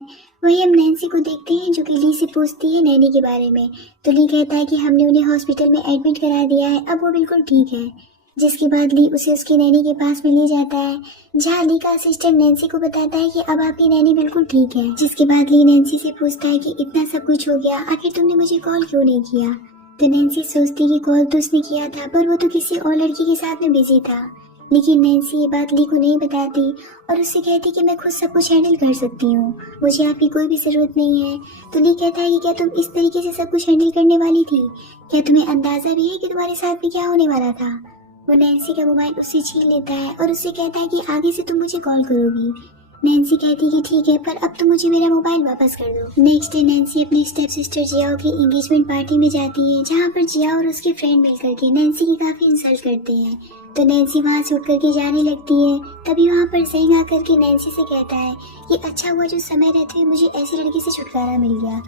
वहीं हम नैन्सी को देखते हैं जो कि ली से पूछती है नैनी के बारे में। तो ली कहता है कि हमने उन्हें हॉस्पिटल में एडमिट करा दिया है, अब वो बिल्कुल ठीक है। जिसके बाद ली उसे उसकी नैनी के पास में ले जाता है, जहाँ ली का असिस्टेंट नैन्सी को बताता है कि अब आपकी नैनी बिल्कुल ठीक है। जिसके बाद ली नैन्सी से पूछता है कि इतना सब कुछ हो गया, आखिर तुमने मुझे कॉल क्यों नहीं किया। तो नैन्सी सोचती कि कॉल तो उसने किया था, पर वो तो किसी और लड़की के साथ में बिजी था। लेकिन नैन्सी ये बात ली को नहीं बताती और उससे कहती कि मैं खुद सब कुछ हैंडल कर सकती हूँ, मुझे आपकी कोई भी जरूरत नहीं है। तो ली कहता है कि क्या तुम इस तरीके से सब कुछ हैंडल करने वाली थी, क्या तुम्हें अंदाजा भी है कि तुम्हारे साथ में क्या होने वाला था। वो नैन्सी का मोबाइल उससे छीन लेता है और उससे कहता है कि आगे से तुम मुझे कॉल करोगी। नैन्सी कहती है कि ठीक है, पर अब तुम मुझे मेरा मोबाइल वापस कर दो। नेक्स्ट डे नैन्सी अपनी स्टेप सिस्टर जियाओ की एंगेजमेंट पार्टी में जाती है, जहाँ पर जियाओ और उसके फ्रेंड मिलकर के नैन्सी की काफी इंसल्ट करते हैं। तो नैन्सी वहाँ से उठ करके जाने लगती है। तभी वहाँ पर ज़ेंग आकर के नैन्सी से कहता है कि अच्छा हुआ जो समय रहते हुए मुझे ऐसी लड़की से छुटकारा मिल गया।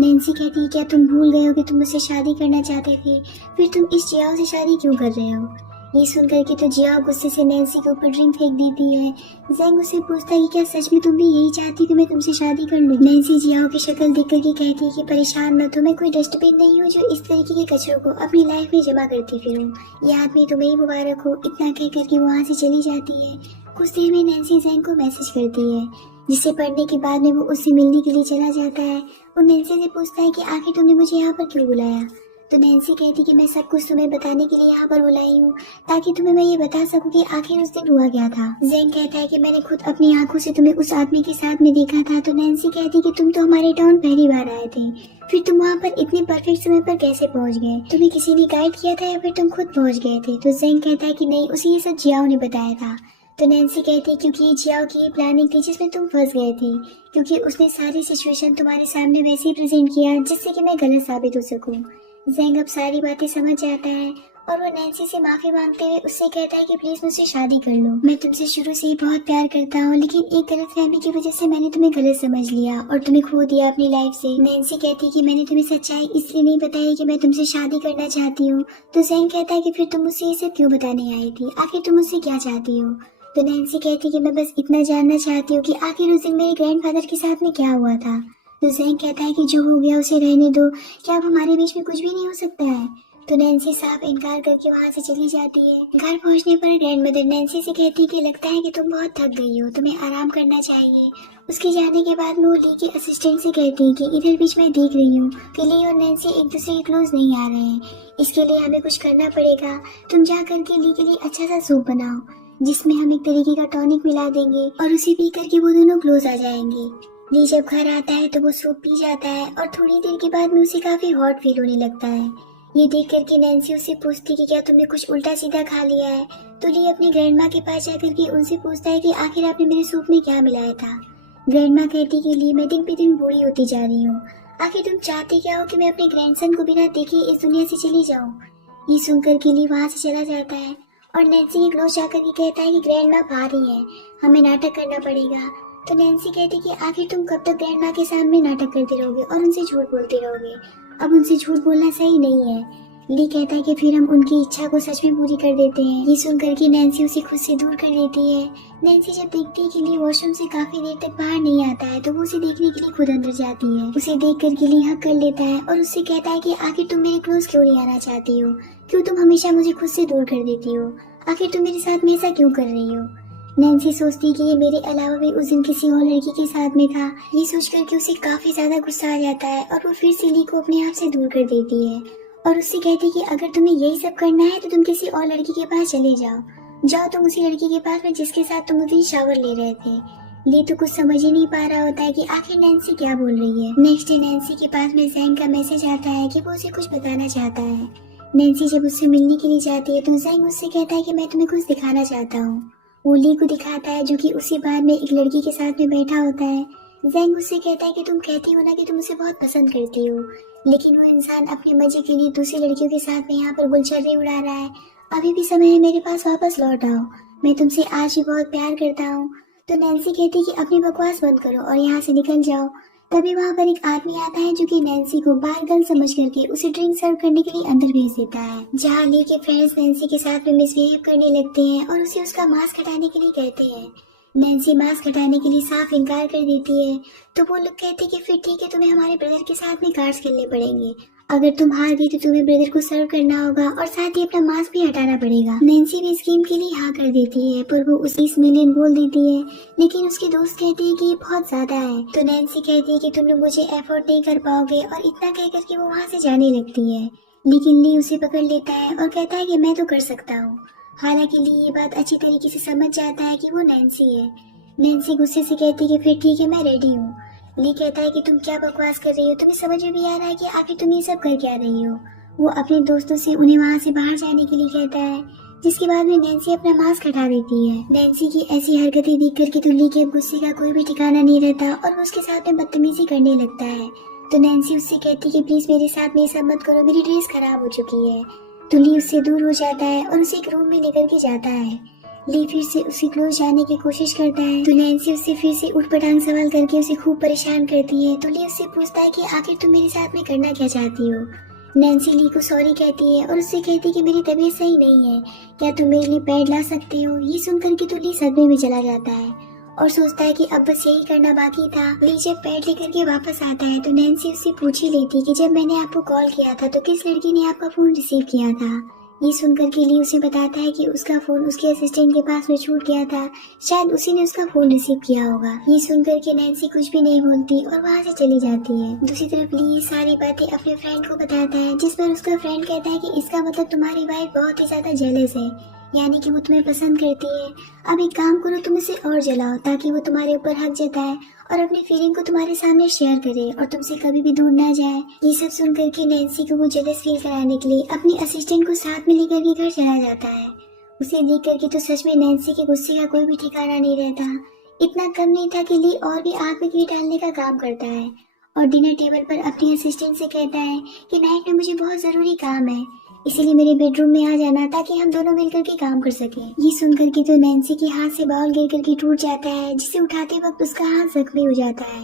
नैन्सी कहती है क्या तुम भूल गए हो कि तुम मुझसे शादी करना चाहते थे, फिर तुम इस जियाओ से शादी क्यों कर रहे हो। ये सुन करके तो जियाओ गुस्से से नैन्सी के ऊपर ड्रिंक फेंक देती है। ज़ेंग उससे पूछता है कि क्या सच में तुम भी यही चाहती कि मैं तुमसे शादी कर लूं। नैन्सी जियाओ की शक्ल देख करके कहती है कि परेशान मत हो, मैं कोई डस्टबिन नहीं हूँ जो इस तरीके के कचरों को अपनी लाइफ में जमा करती फिरूं। ये आदमी तुम्हें ही मुबारक हो। इतना कह करके वहाँ से चली जाती है। कुछ देर में नैन्सी ज़ेंग को मैसेज करती है, जिसे पढ़ने के बाद में वो उससे मिलने के लिए चला जाता है और नैन्सी से पूछता है कि आखिर तुमने मुझे यहाँ पर क्यों बुलाया। तो नैन्सी कहती कि मैं सब कुछ तुम्हें बताने के लिए यहाँ पर बुलाई हूँ, ताकि तुम्हें मैं ये बता सकूँ कि आखिर उस दिन हुआ क्या था। ज़ेंग कहता है कि मैंने खुद अपनी आंखों से तुम्हें उस आदमी के साथ में देखा था। तो नैन्सी कहती कि तुम तो हमारे टाउन पहली बार आए थे, फिर तुम वहाँ पर इतने परफेक्ट समय पर कैसे पहुँच गए, तुम्हें किसी ने गाइड किया था या फिर तुम खुद पहुँच गए थे। तो ज़ेंग कहता है कि नहीं, उसे ये सब जियाओ ने बताया था। तो नैन्सी कहती है क्योंकि ये जियाओ की प्लानिंग थी जिसमें तुम फंस गए थे, क्योंकि उसने सारी सिचुएशन तुम्हारे सामने वैसे ही प्रेजेंट किया जिससे कि मैं गलत साबित हो सकूं। ज़ेंग अब सारी बातें समझ जाता है और वो नैन्सी से माफी मांगते हुए उससे कहता है कि प्लीज मुझसे शादी कर लो, मैं तुमसे शुरू से ही बहुत प्यार करता हूँ, लेकिन एक गलतफहमी की वजह से मैंने तुम्हें गलत समझ लिया और तुम्हें खो दिया अपनी लाइफ से। नैन्सी कहती है कि मैंने तुम्हें सच्चाई इसलिए नहीं बताई कि मैं तुमसे शादी करना चाहती हूँ। तो ज़ेंग कहता है कि फिर तुम मुझसे ये सब क्यों बताने आई थी, आखिर तुम मुझसे क्या चाहती हो। तो नैन्सी कहती कि मैं बस इतना जानना चाहती हूँ कि आखिर उस दिन मेरे ग्रैंडफादर के साथ में क्या हुआ था। तो ज़ेंग कहता है कि जो हो गया उसे रहने दो, क्या अब हमारे बीच में कुछ भी नहीं हो सकता है। तो नैन्सी साफ इनकार करके वहाँ से चली जाती है। घर पहुँचने पर ग्रैंडमदर नैन्सी से कहती कि लगता है कि तुम बहुत थक गई हो, तुम्हें आराम करना चाहिए। उसके जाने के बाद वो ली के असिस्टेंट से कहती है कि इधर बीच में देख रही हूँ कि ली और नैन्सी एक दूसरे के क्लोज नहीं आ रहे हैं, इसके लिए हमें कुछ करना पड़ेगा। तुम जा करके ली के लिए अच्छा सा सूप बनाओ, जिसमें हम एक तरीके का टॉनिक मिला देंगे और उसे पी करके वो दोनों क्लोज आ जाएंगे। ली जब घर आता है तो वो सूप पी जाता है और थोड़ी देर के बाद में उसे काफी हॉट फील होने लगता है। ये देख करके नैन्सी उससे पूछती कि क्या तुमने कुछ उल्टा सीधा खा लिया है। तो ली अपनी ग्रैंडमा के पास जाकर के उनसे पूछता है कि आखिर आपने मेरे सूप में क्या मिलाया था। ग्रैंडमा कहती कि ली मैं दिन पे दिन बूढ़ी होती जा रही हूँ, आखिर तुम चाहते क्या हो कि मैं अपने ग्रैंडसन को बिना देखे इस दुनिया से चली जाऊँ। ये सुनकर के ली वहाँ से चला जाता है और नैन्सी के क्लोज जाकर के कहता है कि ग्रैंडमा भारी है, हमें नाटक करना पड़ेगा। तो नैन्सी कहती कि आखिर तुम कब तक ग्रैंडमा के सामने नाटक करते रहोगे और उनसे झूठ बोलते रहोगे, अब उनसे झूठ बोलना सही नहीं है। ली कहता है कि फिर हम उनकी इच्छा को सच में पूरी कर देते हैं। ये सुन करके नैन्सी उसे खुद से दूर कर देती है। नैन्सी जब देखती है कि ली वॉशरूम से काफी देर तक बाहर नहीं आता है तो वो उसे देखने के लिए खुद अंदर जाती है। उसे देख करके ली हक कर लेता है और उससे कहता है कि आखिर तुम मेरे क्लोज क्यों नहीं आना चाहती हो, क्यों तुम हमेशा मुझे खुद से दूर कर देती हो, आखिर तुम मेरे साथ में ऐसा क्यों कर रही हो। नैन्सी सोचती कि ये मेरे अलावा भी उस दिन किसी और लड़की के साथ में था। ये सोचकर के उसे काफी ज्यादा गुस्सा आ जाता है और वो फिर से ली को अपने आप से दूर कर देती है और उससे कहती कि अगर तुम्हें यही सब करना है तो तुम किसी और लड़की के पास चले जाओ तुम उसी लड़की के पास में जिसके साथ तुम उस दिन शावर ले रहे थे। ली तो कुछ समझ ही नहीं पा रहा होता है कि आखिर नैन्सी क्या बोल रही है। नेक्स्ट डे नैन्सी के पास में ज़ेंग का मैसेज आता है कि वो उसे कुछ बताना चाहता है। नैन्सी जब उससे मिलने के लिए जाती है तो ज़ेंग उससे कहता है कि मैं तुम्हें कुछ दिखाना चाहता हूँ। वो ली को दिखाता है जो कि उसी बार में एक लड़की के साथ में बैठा होता है। ज़ेंग उससे कहता है कि तुम कहती हो ना कि तुम उसे बहुत पसंद करती हो, लेकिन वो इंसान अपने मजे के लिए दूसरी लड़कियों के साथ में यहाँ पर गुलछर्रे उड़ा रहा है। अभी भी समय है, मेरे पास वापस लौट आओ, मैं तुमसे आज भी बहुत प्यार करता हूँ। तो नैन्सी कहती कि अपनी बकवास बंद करो और यहाँ से निकल जाओ। तभी वहाँ पर एक आदमी आता है जो कि नैन्सी को बार गर्ल समझ करके उसे ड्रिंक सर्व करने के लिए अंदर भेज देता है, जहाँ ली के फ्रेंड्स नैन्सी के साथ में मिसबिहेव करने लगते हैं और उसे उसका मास्क हटाने के लिए कहते हैं। नैन्सी मास्क हटाने के लिए साफ इनकार कर देती है। तो वो लोग कहते कि फिर ठीक है, तुम्हें हमारे ब्रदर के साथ में कार्ड्स खेलने पड़ेंगे। अगर तुम हार गई तो तुम्हें ब्रदर को सर्व करना होगा और साथ ही अपना मास्क भी हटाना पड़ेगा। नैन्सी भी इस गेम के लिए हाँ कर देती है, पर वो उस 20 मिलियन बोल देती है, लेकिन उसके दोस्त कहते हैं कि ये बहुत ज्यादा है। तो नैन्सी कहती है कि तुम लोग मुझे एफोर्ड नहीं कर पाओगे, और इतना कह करके वो वहाँ से जाने लगती है। लेकिन ली उसे पकड़ लेता है और कहता है कि मैं तो कर सकता हूँ। हालांकि ली ये बात अच्छी तरीके से समझ जाता है कि वो नैन्सी है। नैन्सी गुस्से से कहती है कि फिर ठीक है, मैं रेडी हूँ। ली कहता है कि तुम क्या बकवास कर रही हो, तुम्हें समझ में भी आ रहा है कि आखिर तुम ये सब कर क्या रही हो। वो अपने दोस्तों से उन्हें वहाँ से बाहर जाने के लिए कहता है, जिसके बाद में नैन्सी अपना मास्क हटा देती है। नैन्सी की ऐसी हरकतें देख करके तो ली के गुस्से का कोई भी ठिकाना नहीं रहता और वो उसके साथ में बदतमीजी करने लगता है। तो नैन्सी उससे कहती है कि प्लीज मेरे साथ में ये सब मत करो, मेरी ड्रेस खराब हो चुकी है। तो ली उससे दूर हो जाता है और उसे एक रूम में लेकर के जाता है। ली फिर से उसके क्लोज जाने की कोशिश करता है, तो नैन्सी उससे फिर से उठपटांग सवाल करके उसे खूब परेशान करती है। तो ली उससे पूछता है कि आखिर तुम मेरे साथ में करना क्या चाहती हो। नैन्सी ली को सॉरी कहती है और उससे कहती है कि मेरी तबीयत सही नहीं है, क्या तुम मेरे लिए पैड ला सकते हो। ये सुनकर के तो ली सदमे में चला जाता है और सोचता है कि अब बस यही करना बाकी था। ली जब पैड लेकर के वापस आता है तो नैन्सी उससे पूछ ही लेती है कि जब मैंने आपको कॉल किया था तो किस लड़की ने आपका फोन रिसीव किया था। ये सुनकर के ली उसे बताता है कि उसका फोन उसके असिस्टेंट के पास में छूट गया था, शायद उसी ने उसका फोन रिसीव किया होगा। ये सुनकर के नैन्सी कुछ भी नहीं बोलती और वहाँ से चली जाती है। दूसरी तरफ ली सारी बातें अपने फ्रेंड को बताता है, जिस पर उसका फ्रेंड कहता है कि इसका मतलब तुम्हारी वाइफ बहुत ही ज्यादा जेलस है, यानी कि वो तुम्हें पसंद करती है। अब एक काम करो, तुम इसे और जलाओ ताकि वो तुम्हारे ऊपर हक जताए और अपनी फीलिंग को तुम्हारे सामने शेयर करे और तुमसे कभी भी दूर ना जाए। ये सब सुन करके नैन्सी को वो जेलस फील कराने के लिए अपनी असिस्टेंट को साथ में लेकर के घर चला जाता है। उसे देख करके तो सच में नैन्सी के गुस्से का कोई भी ठिकाना नहीं रहता। इतना कम नहीं था कि ली और भी आग में घी डालने का काम करता है और डिनर टेबल पर अपनी असिस्टेंट से कहता है कि नाइट में मुझे बहुत जरूरी काम है, इसीलिए मेरे बेडरूम में आ जाना ताकि हम दोनों मिलकर के काम कर सकें। ये सुनकर के तो नैन्सी के हाथ से बाउल गिर करके टूट जाता है, जिसे उठाते वक्त उसका हाथ जख्मी हो जाता है।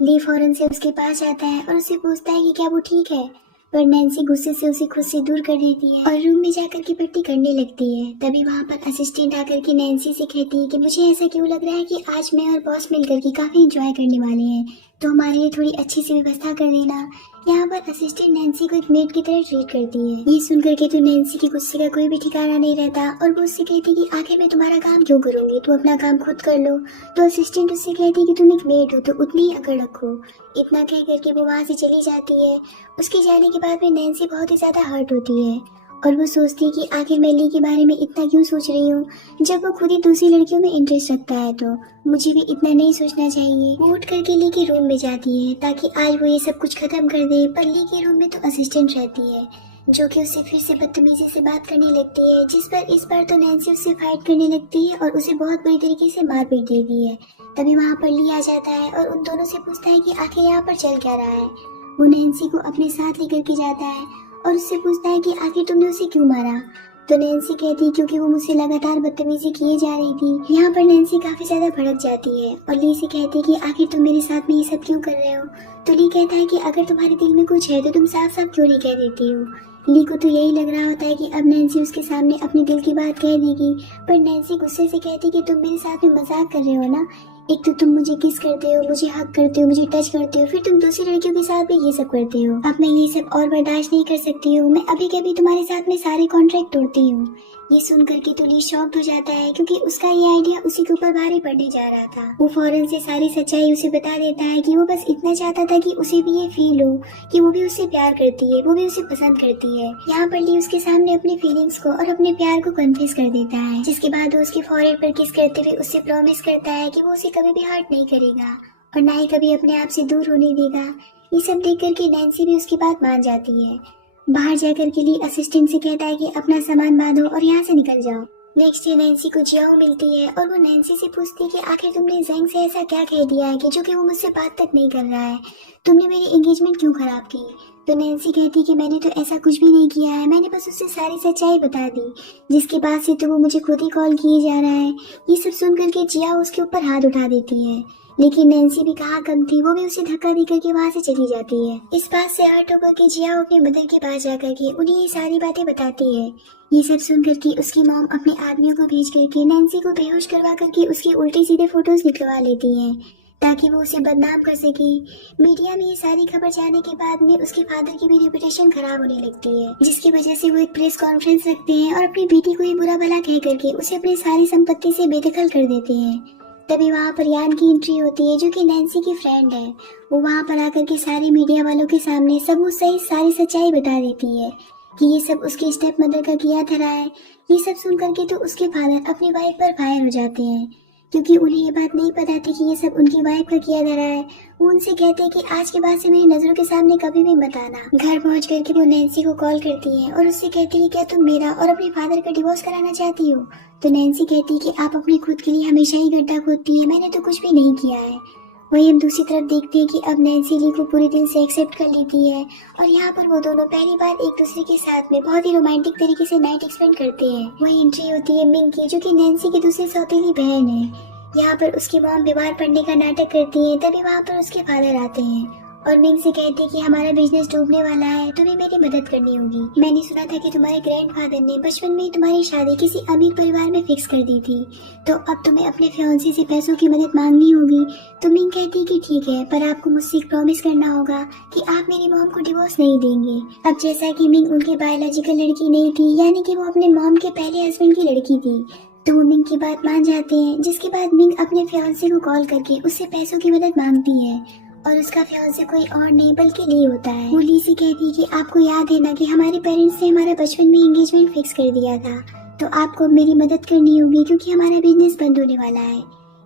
ली फौरन से उसके पास जाता है और उससे पूछता है कि क्या वो ठीक है, पर नैन्सी गुस्से से उसे खुद से दूर कर देती है और रूम में जाकर के पट्टी करने लगती है। तभी वहाँ पर असिस्टेंट आकर के नैन्सी से कहती है कि मुझे ऐसा क्यों लग रहा है कि आज मैं और बॉस मिलकर के काफी एंजॉय करने वाले हैं, तो हमारे लिए थोड़ी अच्छी सी व्यवस्था कर देना। यहाँ पर असिस्टेंट नैन्सी को एक मेड की तरह ट्रीट करती है। ये सुनकर के तो नैन्सी के गुस्से का कोई भी ठिकाना नहीं रहता और वो उससे कहती कि आखिर मैं तुम्हारा काम क्यों करूंगी, तू अपना काम खुद कर लो। तो असिस्टेंट उससे कहती कि तुम एक मेड हो तो उतनी ही अकड़ रखो। इतना कह करके वो वहाँ से चली जाती है। उसके जाने के बाद में नैन्सी बहुत ही ज्यादा हर्ट होती है और वो सोचती है कि आखिर मैं ली के बारे में इतना क्यों सोच रही हूँ, जब वो खुद ही दूसरी लड़कियों में इंटरेस्ट रखता है तो मुझे भी इतना नहीं सोचना चाहिए। वो उठ करके ली के रूम में जाती है ताकि आज वो ये सब कुछ खत्म कर दे, पर ली के रूम में तो असिस्टेंट रहती है जो कि उससे फिर से बदतमीजी से बात करने लगती है, जिस पर इस बार तो नैन्सी उससे फाइट करने लगती है और उसे बहुत बुरी तरीके से मार पीट देती है। तभी वहाँ पर ली आ जाता है और उन दोनों से पूछता है कि आखिर यहाँ पर चल क्या रहा है। वो नैन्सी को अपने साथ लेकर के जाता है और उससे पूछता है कि आखिर तुमने उसे क्यों मारा। तो नैन्सी कहती है क्योंकि वो मुझसे लगातार बदतमीजी किए जा रही थी। यहाँ पर नैन्सी काफी ज्यादा भड़क जाती है और ली से कहती है कि आखिर तुम मेरे साथ में ये सब क्यों कर रहे हो। तो ली कहता है कि अगर तुम्हारे दिल में कुछ है तो तुम साफ साफ क्यों नहीं कह देती हो। ली को तो यही लग रहा होता है कि अब नैन्सी उसके सामने अपने दिल की बात कह देगी, पर नैन्सी गुस्से से कहती कि तुम मेरे साथ में मजाक कर रहे हो ना। एक तो तुम मुझे किस करते हो, मुझे हक करते हो, मुझे टच करते हो, फिर तुम दूसरी लड़कियों के साथ भी ये सब करते हो। अब मैं ये सब और बर्दाश्त नहीं कर सकती हूँ, मैं अभी कभी तुम्हारे साथ में सारे कॉन्ट्रैक्ट तोड़ती हूँ। ये सुनकर के तो ली शॉक्ड हो जाता है क्योंकि उसका ये आइडिया उसी के ऊपर भारी पड़ने जा रहा था। वो फौरन से सारी सच्चाई उसे बता देता है कि वो बस इतना चाहता था कि उसे भी ये फील हो कि वो भी उससे प्यार करती है, वो भी उसे पसंद करती है। यहाँ पर ली उसके सामने अपने फीलिंग्स को और अपने प्यार को कन्फेस कर देता है, जिसके बाद वो उसके फॉरहेड पर किस करते हुए उससे प्रॉमिस करता है कि वो उसे कभी भी हर्ट नहीं करेगा और ना ही कभी अपने आप से दूर होने देगा। ये सब देख करके नैन्सी भी उसकी बात मान जाती है। बाहर जाकर के लिए असिस्टेंट से कहता है कि अपना सामान बांधो और यहाँ से निकल जाओ। नेक्स्ट डे नैन्सी को जियाओ मिलती है और वो नैन्सी से पूछती है कि आखिर तुमने ज़ेंग से ऐसा क्या कह दिया है कि जो कि वो मुझसे बात तक नहीं कर रहा है, तुमने मेरी एंगेजमेंट क्यों खराब की। तो नैन्सी कहती कि मैंने तो ऐसा कुछ भी नहीं किया है, मैंने बस उससे सारी सच्चाई बता दी, जिसके बाद से तो वो मुझे खुद ही कॉल किए जा रहा है। ये सब सुन करके जिया उसके ऊपर हाथ उठा देती है। लेकिन नैन्सी भी कहाँ कम थी, वो भी उसे धक्का दे करके वहाँ से चली जाती है। इस बात से हर्ट होकर के जिया अपनी मदर के पास जाकर के उन्हें ये सारी बातें बताती है। ये सब सुन करके उसकी मॉम अपने आदमियों को भेज करके नैन्सी को बेहोश करवा करके उसकी उल्टे सीधे फोटोज निकलवा लेती हैं ताकि वो उसे बदनाम कर सके। मीडिया में ये सारी खबर जाने के बाद में उसके फादर की भी रेपुटेशन खराब होने लगती है, जिसकी वजह से वो एक प्रेस कॉन्फ्रेंस रखते हैं और अपनी बेटी को ही बुरा भला कह करके उसे अपनी सारी संपत्ति से बेदखल कर देते हैं। तभी वहाँ पर यान की एंट्री होती है जो कि नैन्सी की फ्रेंड है। वो वहाँ पर आकर के सारे मीडिया वालों के सामने सबूत सहित सारी सच्चाई बता देती है कि ये सब उसकी स्टेप मदर का किया धरा है। ये सब सुन करके तो उसके फादर अपनी वाइफ पर फायर हो जाते हैं, क्योंकि उन्हें ये बात नहीं पता थी कि ये सब उनकी वाइफ का किया धरा है। वो उनसे कहते हैं कि आज के बाद से मेरी नजरों के सामने कभी भी मत आना। घर पहुंच करके वो नैन्सी को कॉल करती है और उससे कहती है कि क्या तुम मेरा और अपने फादर का डिवोर्स कराना चाहती हो। तो नैन्सी कहती है कि आप अपनी खुद के लिए हमेशा ही गड्ढा खोदती है, मैंने तो कुछ भी नहीं किया है। वहीं हम दूसरी तरफ देखते हैं कि अब नैन्सी ली को पूरे दिल से एक्सेप्ट कर लेती है और यहाँ पर वो दोनों पहली बार एक दूसरे के साथ में बहुत ही रोमांटिक तरीके से नाइट स्पेंड करते हैं। वहीं एंट्री होती है मिंग की, जो कि नैन्सी की दूसरी सौतेली बहन है। यहाँ पर उसकी मॉम बीमार पड़ने का नाटक करती है, तभी वहाँ पर उसके फादर आते हैं और मिंग से कहते हैं कि हमारा बिजनेस डूबने वाला है, तुम्हें मेरी मदद करनी होगी। मैंने सुना था कि तुम्हारे ग्रैंडफादर ने बचपन में ही तुम्हारी शादी किसी अमीर परिवार में फिक्स कर दी थी, तो अब तुम्हें अपने फियांसे से पैसों की मदद मांगनी होगी। तो मिंग कहती है कि ठीक है, पर आपको मुझसे एक प्रॉमिस करना होगा कि आप मेरी मॉम को डिवोर्स नहीं देंगे। अब जैसा कि मिंग उनकी बायोलॉजिकल लड़की नहीं थी, यानी कि वो अपने मॉम के पहले हस्बैंड की लड़की थी, तो वो मिंग की बात मान जाते हैं। जिसके बाद मिंग अपने फियांसे को कॉल करके उससे पैसों की मदद मांगती है और उसका फियांसे कोई और नहीं बल्कि ली होता है। वो ली से कहती है कि आपको याद है ना कि हमारे पेरेंट्स ने हमारा बचपन में एंगेजमेंट फिक्स कर दिया था, तो आपको मेरी मदद करनी होगी क्योंकि हमारा बिजनेस बंद होने वाला है।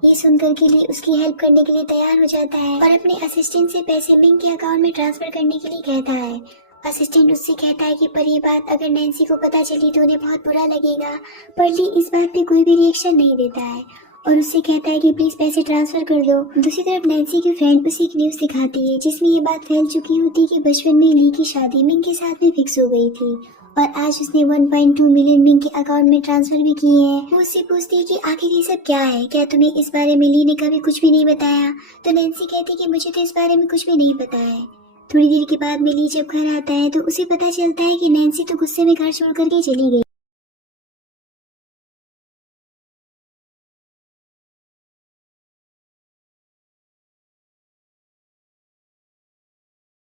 ये सुनकर के लिए उसकी हेल्प करने के लिए तैयार हो जाता है और अपने असिस्टेंट से पैसे मिंग के अकाउंट में ट्रांसफर करने के लिए कहता है। असिस्टेंट उससे कहता है कि पर ये बात अगर नैन्सी को पता चली तो उन्हें बहुत बुरा लगेगा, पर ली इस बात पे कोई भी रिएक्शन नहीं देता है और उससे कहता है कि प्लीज पैसे ट्रांसफर कर दो। दूसरी तरफ नैन्सी की फ्रेंड उसे एक न्यूज दिखाती है जिसमें ये बात फैल चुकी होती है कि बचपन में ली की शादी मिंग के साथ में फिक्स हो गई थी और आज उसने 1.2 मिलियन मिंग के अकाउंट में ट्रांसफर भी किए हैं। वो उससे पूछती है कि आखिर ये सब क्या है, क्या तुम्हें इस बारे में ली ने कभी कुछ भी नहीं बताया। तो नैन्सी कहती है कि मुझे तो इस बारे में कुछ भी नहीं पता है। थोड़ी देर के बाद में ली जब घर आता है तो उसे पता चलता है कि नैन्सी तो गुस्से में घर छोड़ करके चली गई।